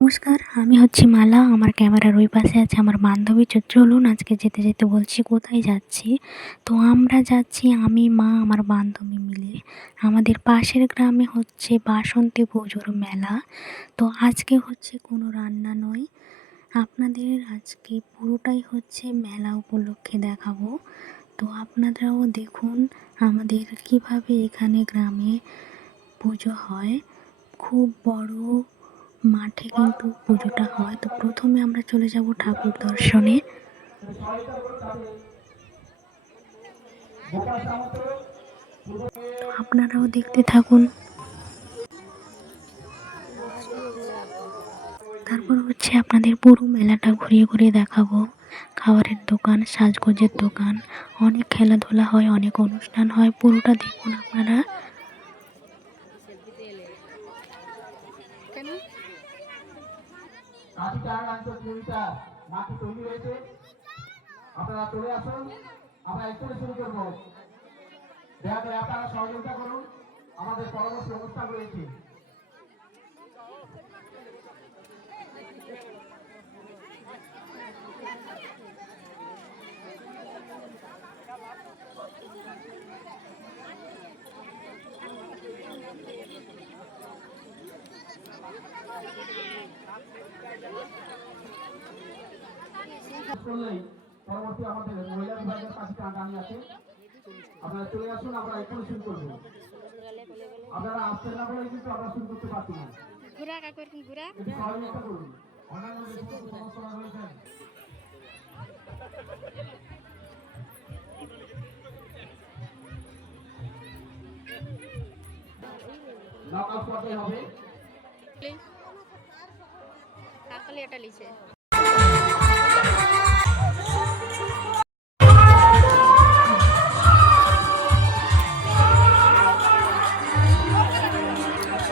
নমস্কার, আমি হচ্ছি মালা। আমার ক্যামেরার ওই পাশে আছে আমার বান্ধবী। চলুন আজকে যেতে যেতে বলছি কোথায় যাচ্ছি। তো আমরা যাচ্ছি আমি, মা, আমার বান্ধবী মিলে আমাদের পাশের গ্রামে হচ্ছে বাসন্তী পুজোর মেলা। তো আজকে হচ্ছে কোনো রান্না নয়, আপনাদের আজকে পুরোটাই হচ্ছে মেলা উপলক্ষে দেখাবো। তো আপনারাও দেখুন আমাদের কিভাবে এখানে গ্রামে পুজো হয়। খুব বড় মাঠে কিন্তু পুজোটা হয়। তো প্রথমে আমরা চলে যাব ঠাকুর দর্শনে। তো আপনারাও দেখতে থাকুন। তারপর হচ্ছে আপনাদের পুরো মেলাটা ঘুরিয়ে ঘুরিয়ে দেখাবো। খাবারের দোকান, সাজগোজের দোকান, অনেক খেলাধুলা হয়, অনেক অনুষ্ঠান হয়। পুরোটা দেখুন আপনারা। আপনারা চলে আসুন, আমরা এক্ষুনি শুরু করবো। দয়া করে আপনারা সহযোগিতা করুন, আমাদের পরবর্তী অনুষ্ঠান রয়েছে। পরবর্তী আমাদের মহিলা বিভাগের পাশে টানি আছে, আপনারা চলে আসুন, আমরা এক্ষুনি শুরু করবো। আপনারা আসতে না বলে কিন্তু আমরা শুরু করতে পারছি না। একটু সহযোগিতা করুন। অন্যান্য যে সমস্ত সমস্যা রয়েছেন নকআউট করতে হবে। এটা লিছে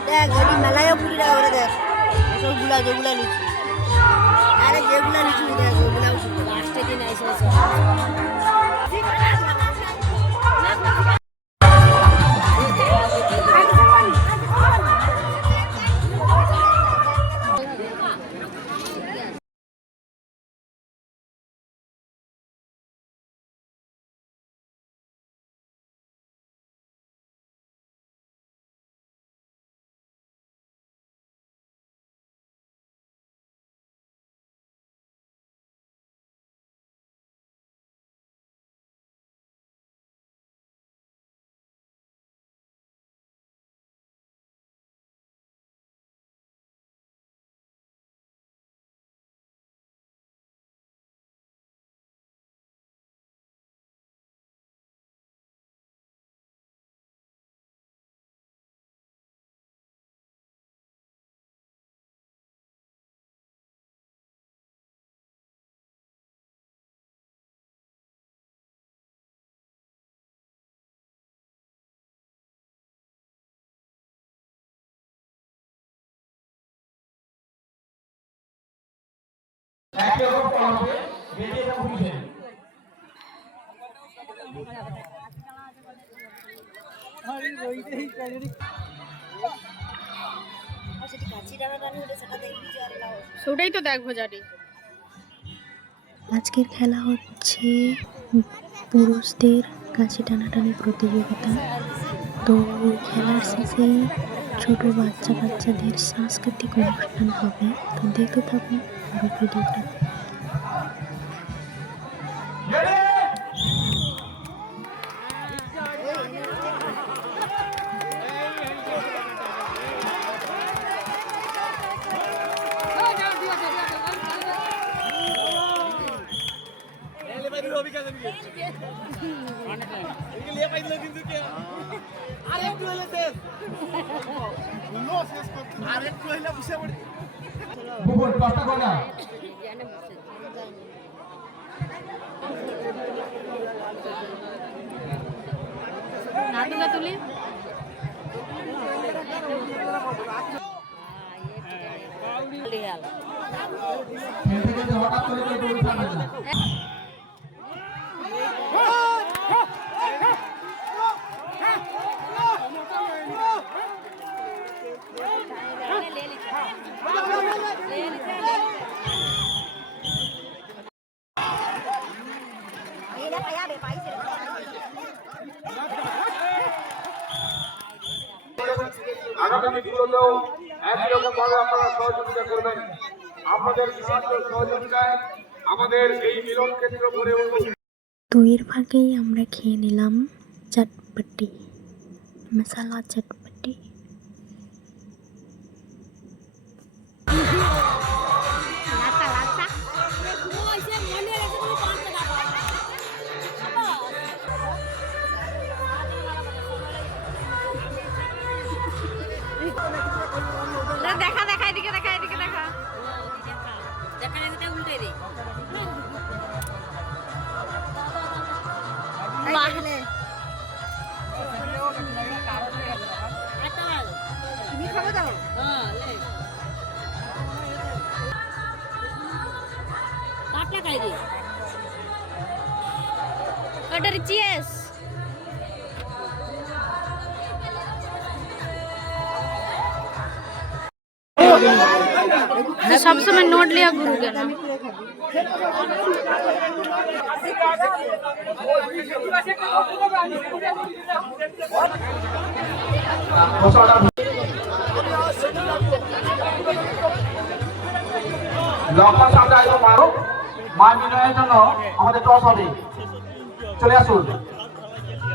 দেখ এটি মেলায় পুরি ওরা দেখ এসবগুলা যেগুলা লিচু আরে যেগুলা লিচু দেখ ওগুলাও লাস্টে দিন এসেছে একরকম করা হবে, বেজে এবং পুলিশে। সেটাই তো দেখবো জানি। আজকের খেলা হচ্ছে পুরুষদের কাছে টানাটানি প্রতিযোগিতা। তো এই খেলার শেষে ছোট বাচ্চাদের সাংস্কৃতিক অনুষ্ঠান হবে। তো দেখতে থাকুন পুরো ভিডিওটা। নাটুকা তুলি হঠাৎ করে কেউ দৌড়ে থাকবে না। ले लीजिए আগামী দিনগুলোতেও একই রকম ভাবে আপনারা সহযোগিতা করবেন। আপনাদের বিশিষ্ট সহযোগিতায় আমাদের এই মিলন ক্ষেত্র গড়ে উঠবে। তো এর ফাঁকেই আমরা খেয়ে নিলাম চটপটি, মশালা চটপটি। দেখা দেখা এদিকে দেখা এদিকে দেখা দেখা এদিকে উল্টে দে তুমি খাবো দাও কাটলা খাই দে অর্ডার চিয়েস सब समय नोट लिया गुरु के ना লক্ষণ সামনে আসবো মা বিনয়ের জন্য আমাদের টস হবে। চলে আসুন,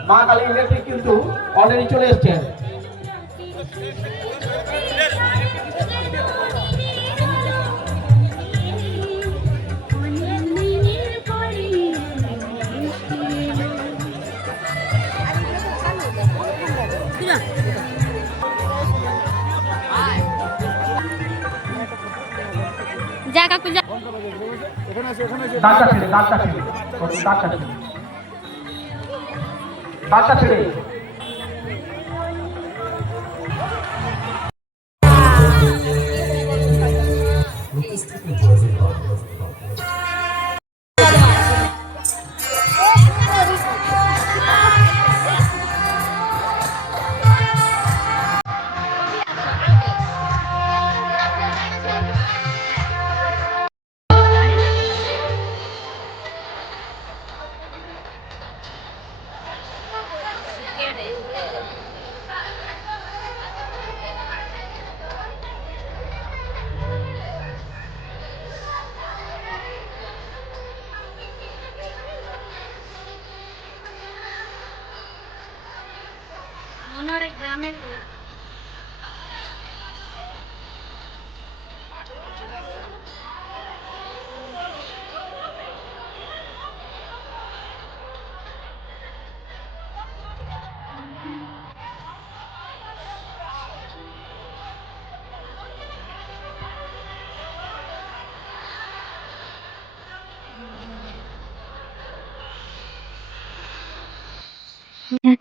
মা কালী ইলেকট্রিক কিন্তু অলরেডি চলে এসছে। जा काकू जा দাঁতটা ছেড়ে দাঁতটা ছেড়ে দাঁতটা ছেড়ে দাঁতটা ছেড়ে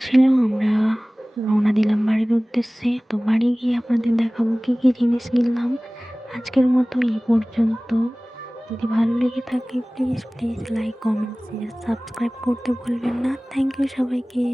ছিল আমরা রওনা দিলাম বাড়ির উদ্দেশ্যে। তো বাড়ি গিয়ে আপনাদের দেখাবো কী কী জিনিস কিনলাম। আজকের মতো এই পর্যন্ত। যদি ভালো লেগে থাকে please please like comment share subscribe করতে ভুলবেন না। থ্যাংক ইউ সবাইকে।